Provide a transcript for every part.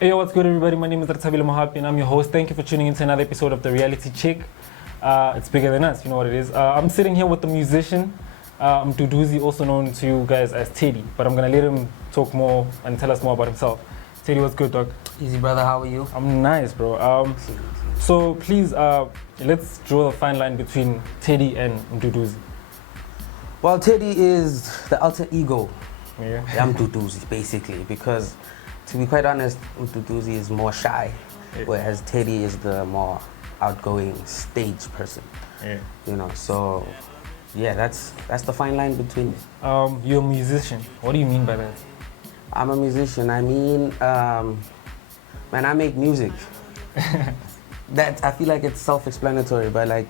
Hey, yo, what's good, everybody? My name is Ratabile Mohapi, and I'm your host. Thank you for tuning in to another episode of The Reality Check. It's bigger than us, you know what it is. I'm sitting here with the musician, Mduduzi, also known to you guys as Teddy, but I'm going to let him talk more and tell us more about himself. Teddy, what's good, dog? Easy, brother. How are you? I'm nice, bro. So please, let's draw the fine line between Teddy and Mduduzi. Well, Teddy is the alter ego. Yeah. I'm Mduduzi, basically, because to be quite honest, Mduduzi is more shy, whereas Teddy is the more outgoing stage person. Yeah. You know, so yeah, that's the fine line between it. You're a musician. What do you mean by that? I'm a musician. I mean, man, I make music. That I feel like it's self-explanatory, but like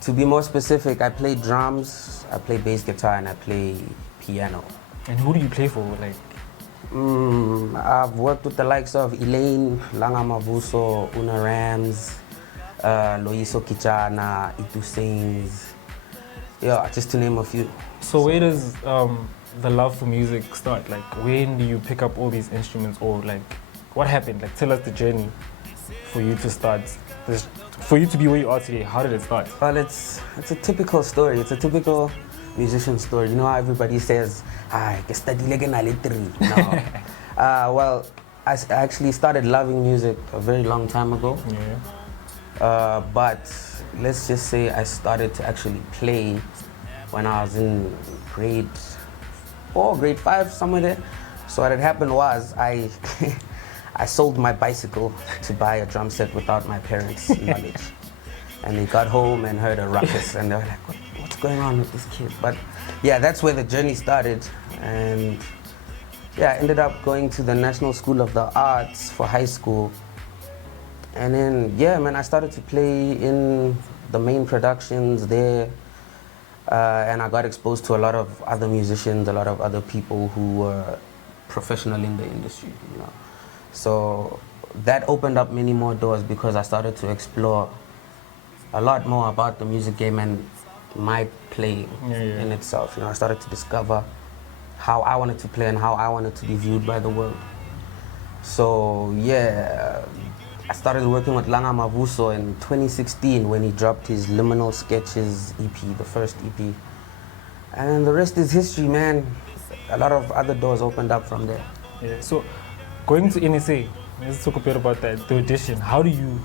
to be more specific, I play drums, I play bass guitar, and I play piano. And who do you play for? Like, I've worked with the likes of Elaine, Langa Mavuso, Una Rams, Loyiso Kichana, Itu Sings, yeah, just to name a few. so where does the love for music start? Like, when do you pick up all these instruments, or like, what happened? Like, tell us the journey for you to start this, for you to be where you are today. How did it start? Well, it's a typical story. It's a typical musician story. You know how everybody says, "I que study like an alitri." No. Well, I actually started loving music a very long time ago. Yeah. But let's just say I started to actually play when I was in grade 4, grade 5, somewhere there. So what had happened was I sold my bicycle to buy a drum set without my parents' knowledge. And they got home and heard a ruckus and they were like, what's going on with this kid? But yeah, that's where the journey started. And yeah, I ended up going to the National School of the Arts for high school. And then, yeah, man, I started to play in the main productions there. And I got exposed to a lot of other musicians, a lot of other people who were professional in the industry, you know. So that opened up many more doors because I started to explore a lot more about the music game and my playing in itself. You know, I started to discover how I wanted to play and how I wanted to be viewed by the world. So yeah, I started working with Langa Mavuso in 2016 when he dropped his Liminal Sketches EP, the first EP. And then the rest is history, man. A lot of other doors opened up from there. Yeah. So, going to NSA, let's talk a bit about that. The audition. How did you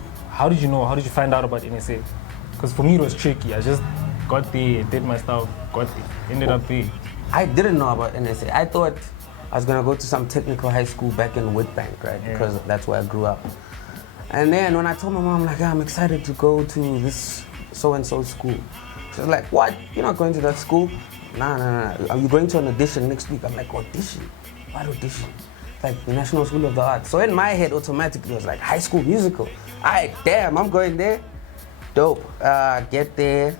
find out about NSA? Because for me it was tricky. I just got there, did my stuff, got there, ended up there. I didn't know about NSA. I thought I was gonna go to some technical high school back in Witbank, right? Yeah. Because that's where I grew up. And then when I told my mom, like, I'm excited to go to this so-and-so school. She was like, what? You're not going to that school? Nah. Are you going to an audition next week? I'm like, audition? What audition? Like the National School of the Arts. So in my head, automatically, it was like, High School Musical. All right, damn, I'm going there. Dope. Get there.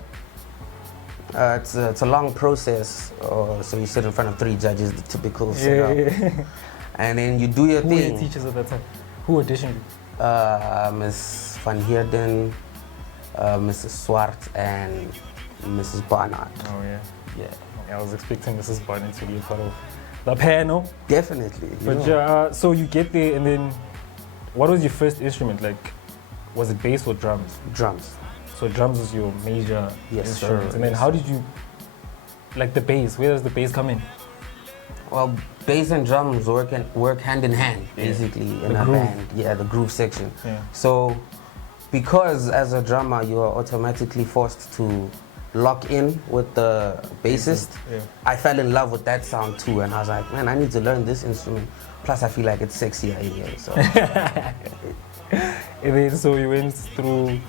It's a long process. So you sit in front of 3 judges, the typical setup. Yeah. And then you do your Who were thing. your teachers at that time? Who auditioned you? Miss Van Heerden, Mrs. Swart, and Mrs. Barnard. Oh yeah. Yeah. I was expecting Mrs. Barnett to be a part of the panel. Definitely. But so you get there, and then what was your first instrument? Like, was it bass or drums? Drums. So drums was your major Yes, instrument. sir. And then how did you, like the bass, where does the bass come in? Well, bass and drums work hand in hand, basically, in The a groove. band. Yeah, the groove section. Yeah. So, because as a drummer, you are automatically forced to lock in with the bassist, Yeah. I fell in love with that sound too, and I was like, man, I need to learn this instrument. Plus, I feel like it's sexier anyway. So, And then so you went through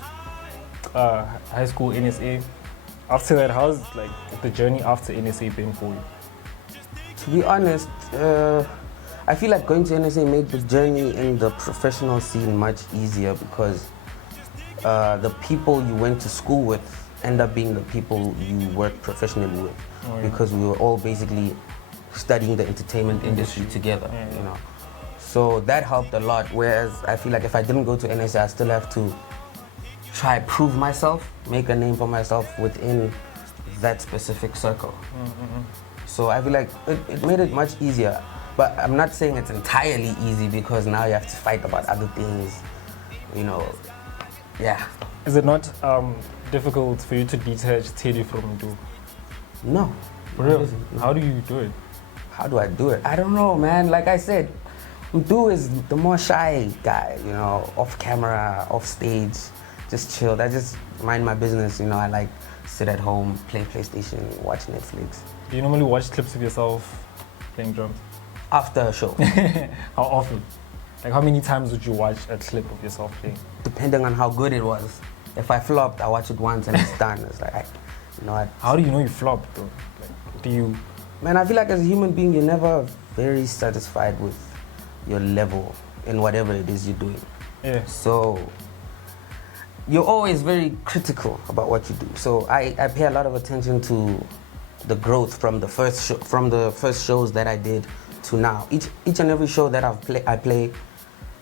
high school, NSA. After that, how's like the journey after NSA been for you? to be honest, I feel like going to NSA made the journey in the professional scene much easier because the people you went to school with end up being the people you work professionally with, because we were all basically studying the entertainment industry together, you know. So that helped a lot, whereas I feel like if I didn't go to NSA, I still have to try prove myself, make a name for myself within that specific circle. So I feel like it made it much easier. But I'm not saying it's entirely easy because now you have to fight about other things, you know. Yeah. Is it not difficult for you to detach Teddy from Mdu? No. For real? It isn't. No. How do you do it? How do I do it? I don't know, man. Like I said, Mdu is the more shy guy, you know, off camera, off stage, just chilled. I just mind my business, you know. I like sit at home, play PlayStation, watch Netflix. Do you normally watch clips of yourself playing drums? After a show, How often? Like how many times would you watch a clip of yourself playing? depending on how good it was. If I flopped, I watch it once and it's done. It's like, you know what? How do you know you flopped though? Like, do you? Man, I feel like as a human being, you're never very satisfied with your level in whatever it is you're doing. Yeah. So you're always very critical about what you do. So I pay a lot of attention to the growth from the first shows that I did to now. Each and every show that I play,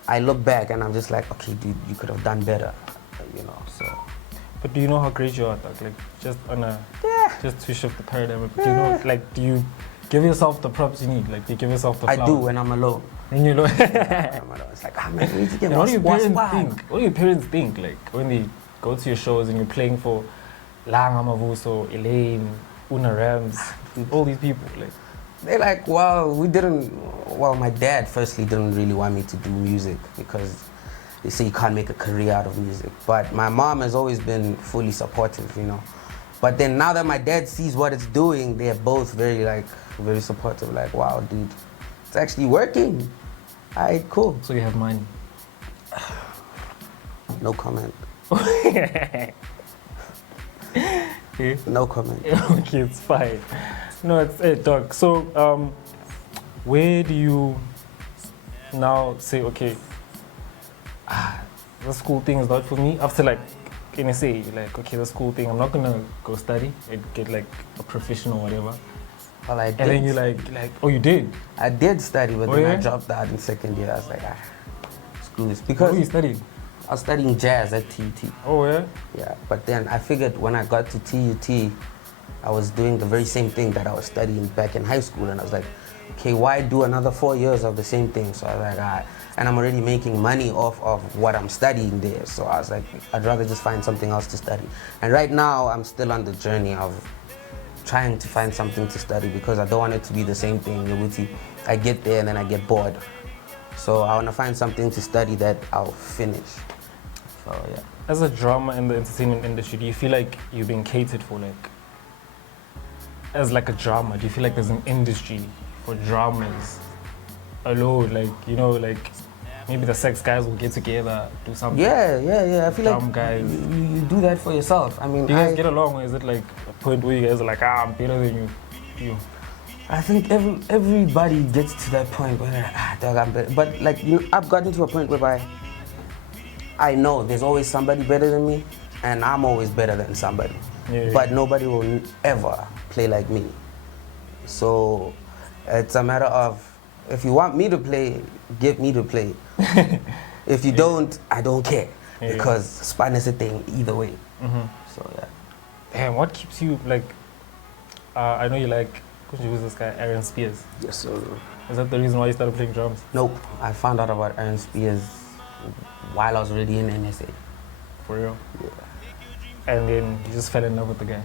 I look back and I'm just like, okay, dude, you could have done better, you know. So. But do you know how great you are, Doug? Like just on a just to shift the paradigm. Do you know? Like, do you give yourself the props you need? Like, do you give yourself the flowers? I do when I'm alone. And you know. It's like, ah, man, we need to get And what do your more parents squad. think? What do your parents think? Like when they go to your shows and you're playing for Langa Mavuso, Elaine, Una Rams, all these people. Like, They're like, well, my dad firstly didn't really want me to do music because they say you can't make a career out of music. But my mom has always been fully supportive, you know. But then now that my dad sees what it's doing, they're both very supportive. Like, wow, dude, it's actually working. All right, cool. so you have money. No comment. Okay. No comment. Okay, it's fine. No, it's it, Doug. So, where do you now say, okay, the school thing is not for me? After like, can I say, like, okay, the school thing, I'm not gonna go study and get like a profession or whatever. Well, I did. And then you like, oh, you did? I did study, but Oh, then I yeah? dropped out in second year. I was like, screw this. What Because were you studying? I was studying jazz at TUT. Oh, yeah? Yeah, but then I figured when I got to TUT, I was doing the very same thing that I was studying back in high school, and I was like, okay, why do another 4 years of the same thing? So I was like, and I'm already making money off of what I'm studying there. So I was like, I'd rather just find something else to study. And right now, I'm still on the journey of trying to find something to study because I don't want it to be the same thing. I get there and then I get bored. So I want to find something to study that I'll finish. So yeah. As a drama in the entertainment industry, do you feel like you're being catered for, like, as like a drama? Do you feel like there's an industry for dramas alone? Like, you know, like maybe the sex guys will get together, do something. Yeah. I feel like Dumb guys. you do that for yourself. I mean, Do you guys get along, or is it like a point where you guys are like, I'm better than you? I think everybody gets to that point where they're like, dog, I'm better. But like, I've gotten to a point whereby I know there's always somebody better than me, and I'm always better than somebody. Yeah. But nobody will ever play like me. So it's a matter of, if you want me to play, get me to play. If you don't, I don't care. Yeah. Because Span is a thing either way. Mm-hmm. So yeah. Damn, what keeps you like? I know you like. Who's this guy? Aaron Spears. Yes, sir. Is that the reason why you started playing drums? Nope. I found out about Aaron Spears while I was already in NSA. For real? Yeah. And then you just fell in love with the guy.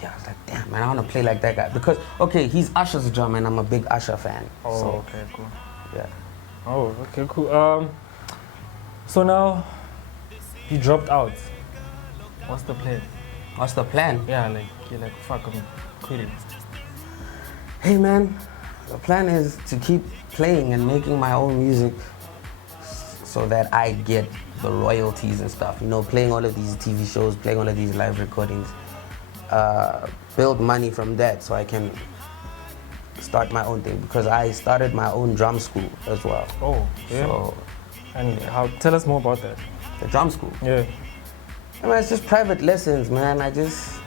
Yeah, I was like, damn, man, I want to play like that guy. Because, okay, he's Usher's drummer, and I'm a big Usher fan. Oh, So, okay, cool. yeah. Oh, okay, cool. So now you dropped out. What's the plan? What's the plan? Yeah, like you're like, fuck, I'm quitting. Hey, man, the plan is to keep playing and making my own music so that I get the royalties and stuff. You know, playing all of these TV shows, playing all of these live recordings. Build money from that so I can start my own thing, because I started my own drum school as well. Oh, yeah. So, And how? Tell us more about that. the drum school. Yeah. I mean, it's just private lessons, man. I just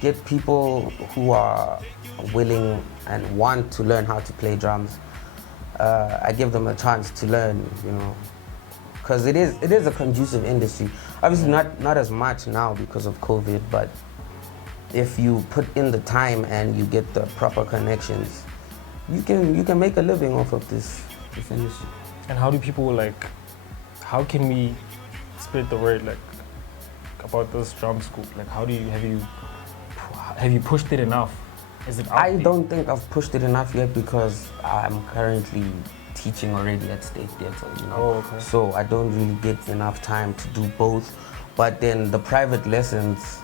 get people who are willing and want to learn how to play drums. I give them a chance to learn, you know, because it is a conducive industry. Obviously, not as much now because of COVID, but if you put in the time and you get the proper connections, you can make a living off of this industry. And how do people like? How can we spread the word like about this drum school? Like, how do you have you pushed it enough? Is it out I there? don't think I've pushed it enough yet because I'm currently teaching already at State Theatre, you know. Oh, okay. So I don't really get enough time to do both. But then the private lessons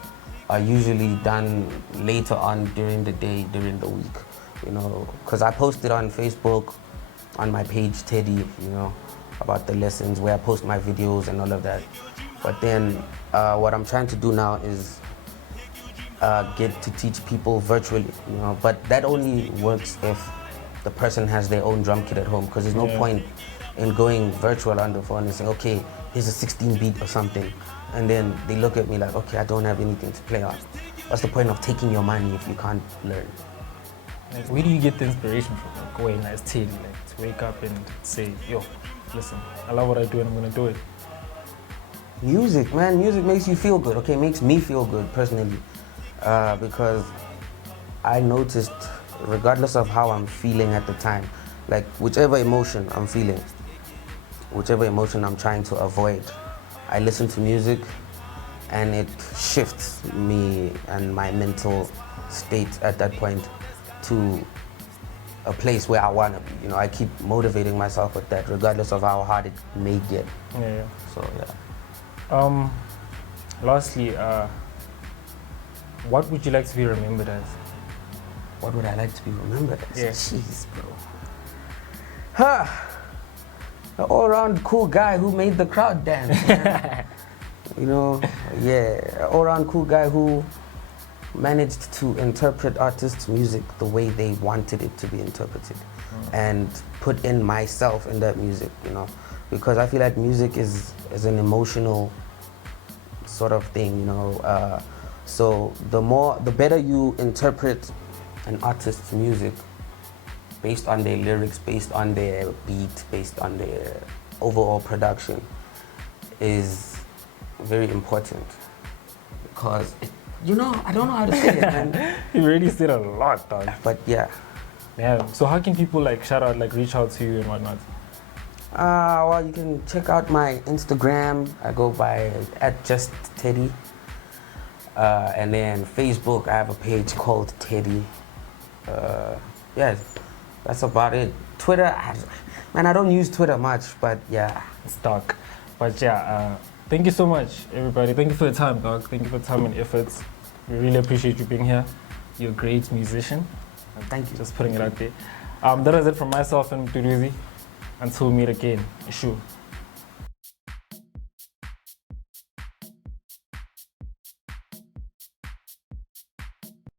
are usually done later on during the day, during the week, you know. Because I posted on Facebook, on my page Teddy, you know, about the lessons where I post my videos and all of that. But then what I'm trying to do now is get to teach people virtually, you know. But that only works if the person has their own drum kit at home, because there's no point in going virtual on the phone and saying, okay, here's a 16 beat or something. And then they look at me like, okay, I don't have anything to play on. What's the point of taking your money if you can't learn? Like, where do you get the inspiration from? Like, going as Teddy, like to wake up and say, yo, listen, I love what I do and I'm gonna do it. Music, man, music makes you feel good, okay? It makes me feel good personally, because I noticed, regardless of how I'm feeling at the time, like whichever emotion I'm feeling, whichever emotion I'm trying to avoid, I listen to music and it shifts me and my mental state at that point to a place where I want to be. You know, I keep motivating myself with that, regardless of how hard it may get. Yeah. So yeah. Lastly, what would you like to be remembered as? What would I like to be remembered as? Yeah. Jeez, bro. An all-around cool guy who made the crowd dance. Man. You know, yeah, an all-around cool guy who managed to interpret artists' music the way they wanted it to be interpreted, and put in myself in that music, you know, because I feel like music is an emotional sort of thing, you know. So the better you interpret an artist's music based on their lyrics, based on their beat, based on their overall production, is very important, because you know, I don't know how to say it, man. You already said a lot, dog. But yeah. Yeah. So how can people like shout out, like reach out to you and whatnot? Well, you can check out my Instagram. I go by @justteddy. And then Facebook, I have a page called Teddy. Yeah, that's about it. Twitter, man, I don't use Twitter much, but yeah. It's dark. But yeah, thank you so much, everybody. Thank you for your time, dog. Thank you for your time and efforts. We really appreciate you being here. You're a great musician. Thank you. Just putting it out there. That is it from myself and Mduduzi. Until we meet again. Sure.